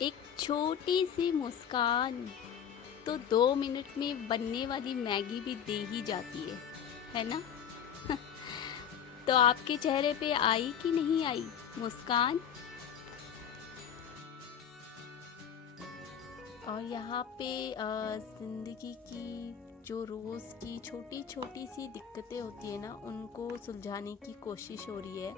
एक छोटी सी मुस्कान तो 2 मिनट में बनने वाली मैगी भी दे ही जाती है ना। तो आपके चेहरे पे आई कि नहीं आई मुस्कान। और यहाँ पे ज़िंदगी की जो रोज़ की छोटी छोटी सी दिक्कतें होती है ना, उनको सुलझाने की कोशिश हो रही है।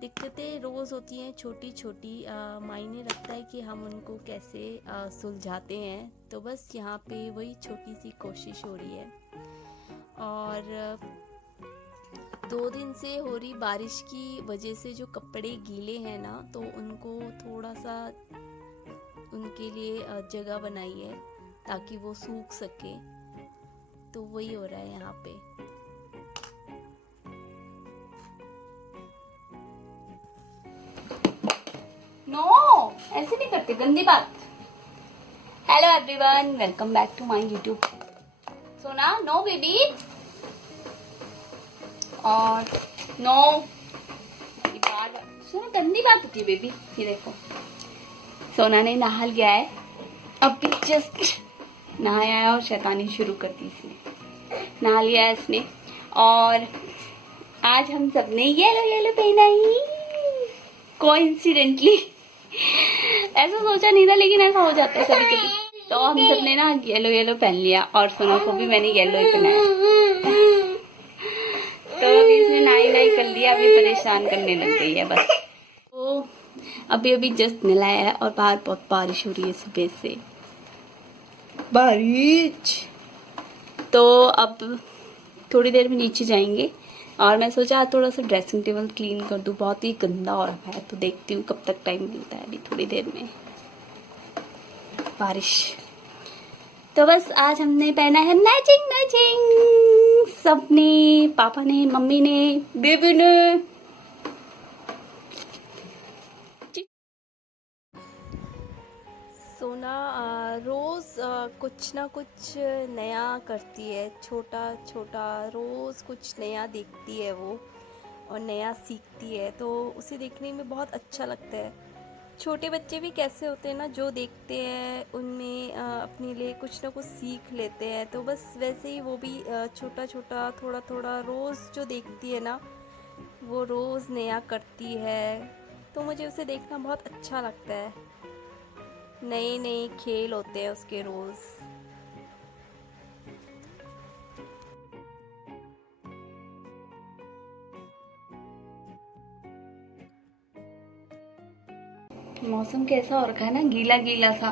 दिक्कतें रोज़ होती हैं छोटी छोटी, मायने रखता है कि हम उनको कैसे सुलझाते हैं। तो बस यहाँ पे वही छोटी सी कोशिश हो रही है। और 2 दिन से हो रही बारिश की वजह से जो कपड़े गीले हैं ना, तो उनको थोड़ा सा उनके लिए जगह बनाई है ताकि वो सूख सके। तो वही हो रहा है यहाँ पे। नो, ऐसे नहीं करते, गंदी बात। Hello everyone, welcome back to my YouTube. Sona, no baby. और नो, सोना गंदी बात होती है बेबी। ये देखो, सोना ने नहा लिया है, अभी जस्ट नहाया है और शैतानी शुरू कर दी इसने। नहा लिया है इसने। और आज हम सबने येलो येलो पहना ही, कोइंसिडेंटली। ऐसा सोचा नहीं था, लेकिन ऐसा हो जाता है कभी कभी। तो हम सबने ना येलो येलो पहन लिया, और सोना को भी मैंने येलो ही पहनाया। तो अभी इसने नाई नाई कर लिया, अभी परेशान करने लग गई है बस। तो अभी अभी जस्ट नलाया है और बाहर बहुत बारिश हो रही है सुबह से, बारिश। तो अब थोड़ी देर में नीचे जाएंगे, और मैं सोचा थोड़ा सा ड्रेसिंग टेबल क्लीन कर दूं, बहुत ही गंदा हो रखा है। तो देखती हूँ कब तक टाइम मिलता है, अभी थोड़ी देर में। बारिश। तो बस आज हमने पहना है मैचिंग मैचिंग, सबने, पापा ने, मम्मी ने, बेबी ने। सोना रोज़ कुछ ना कुछ नया करती है, छोटा छोटा रोज़ कुछ नया देखती है वो, और नया सीखती है। तो उसे देखने में बहुत अच्छा लगता है। छोटे बच्चे भी कैसे होते हैं ना, जो देखते हैं उनमें अपने लिए कुछ ना कुछ सीख लेते हैं। तो बस वैसे ही वो भी छोटा छोटा, थोड़ा थोड़ा रोज़ जो देखती है ना, वो रोज़ नया करती है। तो मुझे उसे देखना बहुत अच्छा लगता है। नए नए खेल होते हैं उसके रोज़। मौसम कैसा हो रखा है ना, गीला गीला सा।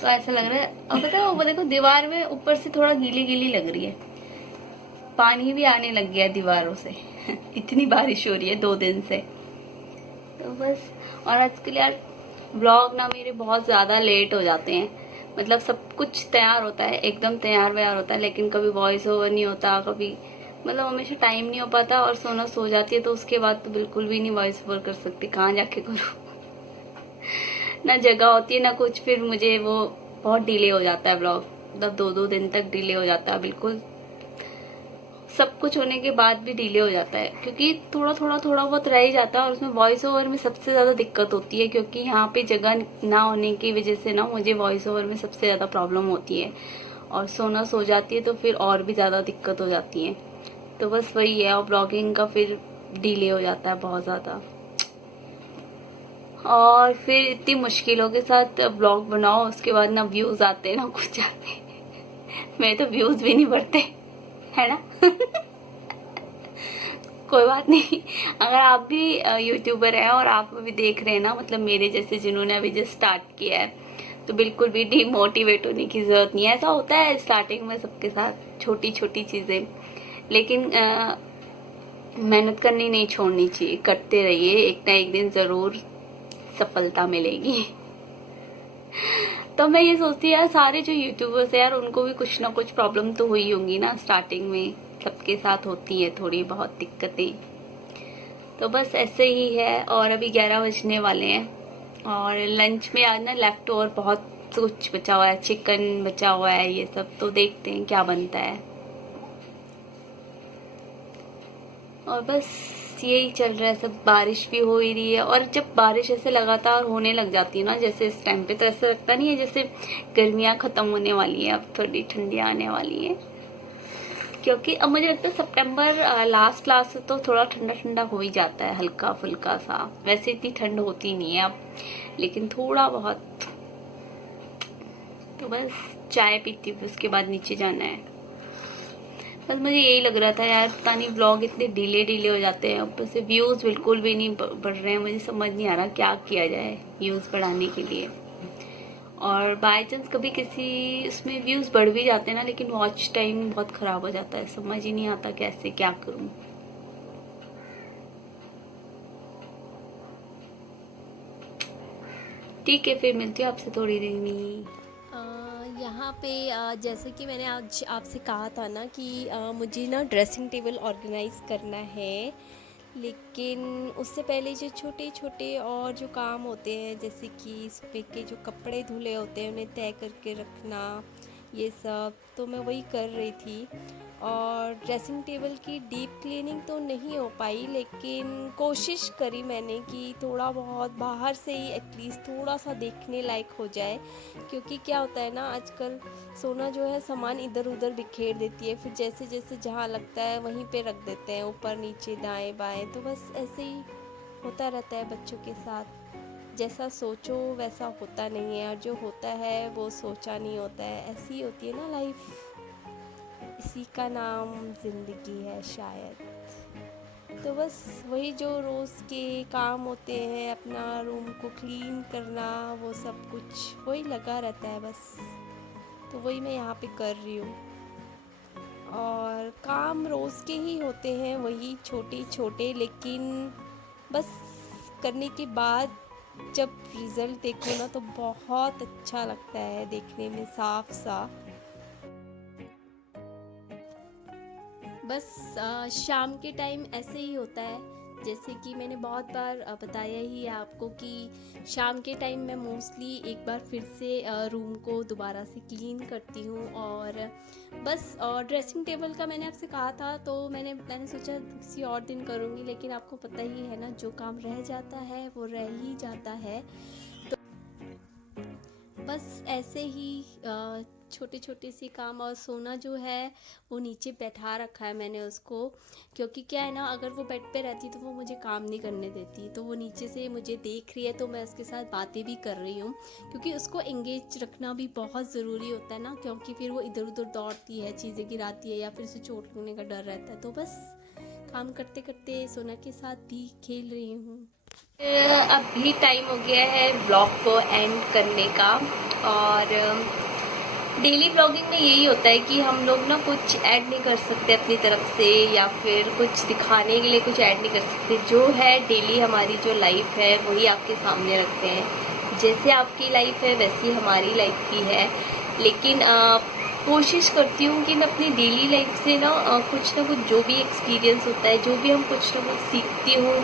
तो ऐसा लग रहा है, अब पता है वो देखो दीवार में ऊपर से थोड़ा गीली गीली लग रही है, पानी भी आने लग गया दीवारों से। इतनी बारिश हो रही है 2 दिन से। तो बस। और आजकल यार व्लॉग ना मेरे बहुत ज़्यादा लेट हो जाते हैं। मतलब सब कुछ तैयार होता है, एकदम तैयार व्यार होता है, लेकिन कभी वॉइस ओवर नहीं होता, कभी मतलब हमेशा टाइम नहीं हो पाता। और सोना सो जाती है, तो उसके बाद तो बिल्कुल भी नहीं वॉइस ओवर कर सकती, कहाँ जाके करूँ। ना जगह होती है ना कुछ, फिर मुझे वो बहुत डिले हो जाता है व्लॉग। मतलब 2-2 दिन तक डिले हो जाता है, बिल्कुल सब कुछ होने के बाद भी डिले हो जाता है, क्योंकि थोड़ा बहुत रह ही जाता है। और उसमें वॉइस ओवर में सबसे ज़्यादा दिक्कत होती है, क्योंकि यहाँ पे जगह ना होने की वजह से ना मुझे वॉइस ओवर में सबसे ज़्यादा प्रॉब्लम होती है। और सोना सो जाती है तो फिर और भी ज़्यादा दिक्कत हो जाती है। तो बस वही है, और ब्लॉगिंग का फिर डिले हो जाता है बहुत ज़्यादा। और फिर इतनी मुश्किलों के साथ ब्लॉग बनाओ, उसके बाद ना व्यूज़ आते ना कुछ आते। मेरे तो व्यूज़ भी नहीं बढ़ते, है ना। कोई बात नहीं। अगर आप भी यूट्यूबर हैं और आप भी देख रहे हैं ना, मतलब मेरे जैसे जिन्होंने अभी जस्ट स्टार्ट किया है, तो बिल्कुल भी डिमोटिवेट होने की ज़रूरत नहीं है। ऐसा होता है स्टार्टिंग में सबके साथ, छोटी छोटी चीज़ें, लेकिन मेहनत करनी नहीं छोड़नी चाहिए, करते रहिए, एक ना एक दिन ज़रूर सफलता मिलेगी। तो मैं ये सोचती है यार, सारे जो यूट्यूबर्स हैं यार, उनको भी कुछ ना कुछ प्रॉब्लम तो हुई होंगी ना स्टार्टिंग में, सबके साथ होती है थोड़ी बहुत दिक्कतें। तो बस ऐसे ही है। और अभी 11 बजने वाले हैं, और लंच में आज ना लेफ्ट ओवर बहुत कुछ बचा हुआ है, चिकन बचा हुआ है, ये सब। तो देखते हैं क्या बनता है। और बस बस यही चल रहा है सब। बारिश भी हो ही रही है, और जब बारिश ऐसे लगातार होने लग जाती है ना जैसे इस टाइम पे, तो ऐसा लगता नहीं है जैसे गर्मियाँ खत्म होने वाली है, अब थोड़ी ठंडियाँ आने वाली है। क्योंकि अब मुझे लगता है सितंबर लास्ट तो थोड़ा ठंडा ठंडा हो ही जाता है, हल्का फुल्का सा। वैसे इतनी ठंड होती नहीं है अब, लेकिन थोड़ा बहुत। तो बस चाय पीती हूँ, उसके बाद नीचे जाना है। बस मुझे यही लग रहा था यार, पता नहीं व्लॉग इतने डिले हो जाते हैं, ऊपर से व्यूज़ बिल्कुल भी नहीं बढ़ रहे हैं। मुझे समझ नहीं आ रहा क्या किया जाए व्यूज़ बढ़ाने के लिए। और बाय चांस कभी किसी उसमें व्यूज़ बढ़ भी जाते हैं ना, लेकिन वॉच टाइम बहुत ख़राब हो जाता है। समझ ही नहीं आता कैसे क्या करूँ। ठीक है, फिर मिलती हूँ आपसे थोड़ी देर में। यहाँ पे जैसे कि मैंने आज आपसे कहा था ना कि मुझे ना ड्रेसिंग टेबल ऑर्गेनाइज़ करना है, लेकिन उससे पहले जो छोटे छोटे और जो काम होते हैं, जैसे कि सुबह के जो कपड़े धुले होते हैं उन्हें तय करके रखना, ये सब तो मैं वही कर रही थी। और ड्रेसिंग टेबल की डीप क्लीनिंग तो नहीं हो पाई, लेकिन कोशिश करी मैंने कि थोड़ा बहुत बाहर से ही एटलीस्ट थोड़ा सा देखने लायक हो जाए। क्योंकि क्या होता है ना, आजकल सोना जो है सामान इधर उधर बिखेर देती है, फिर जैसे जैसे जहाँ लगता है वहीं पे रख देते हैं, ऊपर नीचे दाएं बाएं। तो बस ऐसे ही होता रहता है बच्चों के साथ, जैसा सोचो वैसा होता नहीं है, और जो होता है वो सोचा नहीं होता है। ऐसी ही होती है ना लाइफ, इसी का नाम ज़िंदगी है शायद। तो बस वही जो रोज़ के काम होते हैं, अपना रूम को क्लीन करना, वो सब कुछ वही लगा रहता है बस। तो वही मैं यहाँ पे कर रही हूँ। और काम रोज़ के ही होते हैं, वही छोटे छोटे, लेकिन बस करने के बाद जब रिज़ल्ट देखो ना तो बहुत अच्छा लगता है देखने में, साफ सा। बस शाम के टाइम ऐसे ही होता है, जैसे कि मैंने बहुत बार बताया ही है आपको कि शाम के टाइम मैं मोस्टली एक बार फिर से रूम को दोबारा से क्लीन करती हूँ। और बस ड्रेसिंग टेबल का मैंने आपसे कहा था, तो मैंने सोचा किसी और दिन करूँगी, लेकिन आपको पता ही है ना, जो काम रह जाता है वो रह ही जाता है। बस ऐसे ही छोटे छोटे से काम। और सोना जो है वो नीचे बैठा रखा है मैंने उसको, क्योंकि क्या है ना, अगर वो बेड पे रहती तो वो मुझे काम नहीं करने देती। तो वो नीचे से मुझे देख रही है, तो मैं उसके साथ बातें भी कर रही हूँ, क्योंकि उसको एंगेज रखना भी बहुत ज़रूरी होता है ना, क्योंकि फिर वो इधर उधर दौड़ती है, चीज़ें गिराती है, या फिर उसे चोट लगने का डर रहता है। तो बस काम करते करते सोना के साथ भी खेल रही हूँ। अभी टाइम हो गया है ब्लॉग को एंड करने का। और डेली ब्लॉगिंग में यही होता है कि हम लोग ना कुछ ऐड नहीं कर सकते अपनी तरफ से, या फिर कुछ दिखाने के लिए कुछ ऐड नहीं कर सकते। जो है डेली हमारी जो लाइफ है वही आपके सामने रखते हैं। जैसे आपकी लाइफ है वैसी हमारी लाइफ की है। लेकिन कोशिश करती हूँ कि मैं अपनी डेली लाइफ से ना कुछ जो भी एक्सपीरियंस होता है, जो भी हम कुछ ना कुछ सीखती हूँ,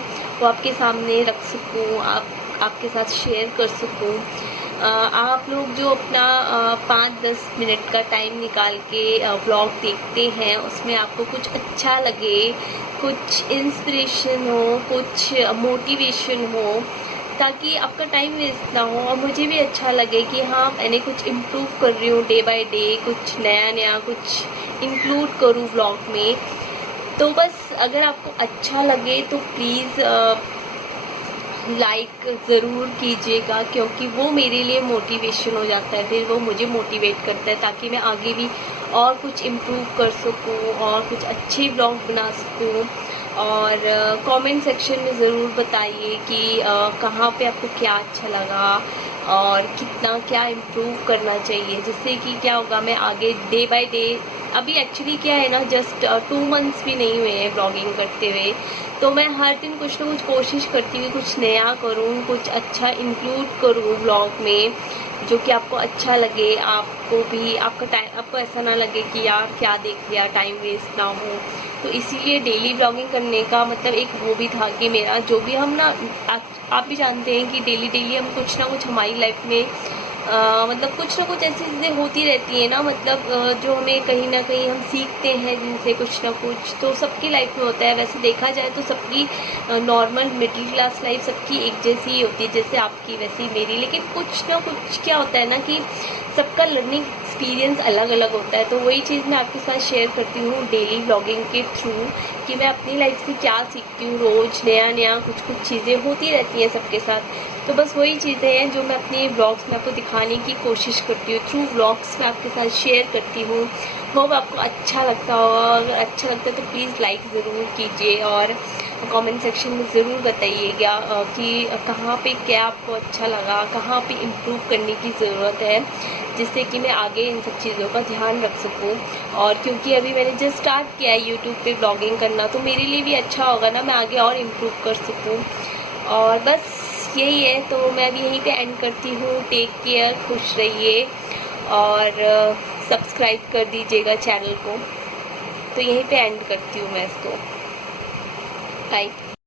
वो आपके सामने रख सकूँ, आपके साथ शेयर कर सकूँ। आप लोग जो अपना 5-10 मिनट का टाइम निकाल के व्लॉग देखते हैं, उसमें आपको कुछ अच्छा लगे, कुछ इंस्पिरेशन हो, कुछ मोटिवेशन हो, ताकि आपका टाइम वेस्ट ना हो और मुझे भी अच्छा लगे कि हाँ, मैंने कुछ इम्प्रूव कर रही हूँ डे बाय डे, कुछ नया कुछ इंक्लूड करूँ व्लॉग में। तो बस अगर आपको अच्छा लगे तो प्लीज़ लाइक ज़रूर कीजिएगा, क्योंकि वो मेरे लिए मोटिवेशन हो जाता है, फिर वो मुझे मोटिवेट करता है, ताकि मैं आगे भी और कुछ इम्प्रूव कर सकूँ और कुछ अच्छे ब्लॉग बना सकूँ। और कमेंट सेक्शन में ज़रूर बताइए कि कहाँ पे आपको क्या अच्छा लगा और कितना क्या इम्प्रूव करना चाहिए, जिससे कि क्या होगा, मैं आगे डे बाय डे, अभी एक्चुअली क्या है ना, जस्ट 2 मंथ्स भी नहीं हुए हैं ब्लॉगिंग करते हुए, तो मैं हर दिन कुछ ना कुछ कोशिश करती हूँ, कुछ नया करूँ, कुछ अच्छा इंक्लूड करूँ ब्लॉग में, जो कि आपको अच्छा लगे, आपको भी आपका टाइम, आपको ऐसा ना लगे कि यार क्या देख लिया, टाइम वेस्ट ना हो। तो इसीलिए डेली ब्लॉगिंग करने का मतलब एक वो भी था कि मेरा जो भी हम ना, आप भी जानते हैं कि डेली हम कुछ ना कुछ हमारी लाइफ में मतलब कुछ ना कुछ ऐसी चीज़ें होती रहती है ना, मतलब जो हमें कहीं ना कहीं हम सीखते हैं जिनसे कुछ ना कुछ, तो सबकी लाइफ में होता है। वैसे देखा जाए तो सबकी नॉर्मल मिडिल क्लास लाइफ सबकी एक जैसी ही होती है, जैसे आपकी वैसे ही मेरी। लेकिन कुछ ना कुछ क्या होता है ना कि सबका लर्निंग एक्सपीरियंस अलग अलग होता है। तो वही चीज़ मैं आपके साथ शेयर करती हूँ डेली व्लॉगिंग के थ्रू, कि मैं अपनी लाइफ से क्या सीखती हूँ। रोज़ नया नया कुछ कुछ चीज़ें होती रहती हैं सबके साथ। तो बस वही चीज़ें हैं जो मैं अपने व्लॉग्स में आपको दिखाने की कोशिश करती हूँ, थ्रू व्लॉग्स में आपके साथ शेयर करती हूँ। होप आपको अच्छा लगता होगा। अगर अच्छा लगता है तो प्लीज़ लाइक ज़रूर कीजिए और कमेंट सेक्शन में ज़रूर बताइएगा कि कहाँ पे क्या आपको अच्छा लगा, कहाँ पे इम्प्रूव करने की ज़रूरत है, जिससे कि मैं आगे इन सब चीज़ों का ध्यान रख सकूं। और क्योंकि अभी मैंने जस्ट स्टार्ट किया है यूट्यूब पे ब्लॉगिंग करना, तो मेरे लिए भी अच्छा होगा ना, मैं आगे और इम्प्रूव कर सकूं। और बस यही है, तो मैं भी यहीं पे एंड करती हूँ। टेक केयर, खुश रहिए और सब्सक्राइब कर दीजिएगा चैनल को। तो यहीं पे एंड करती हूँ मैं इसको। बाय।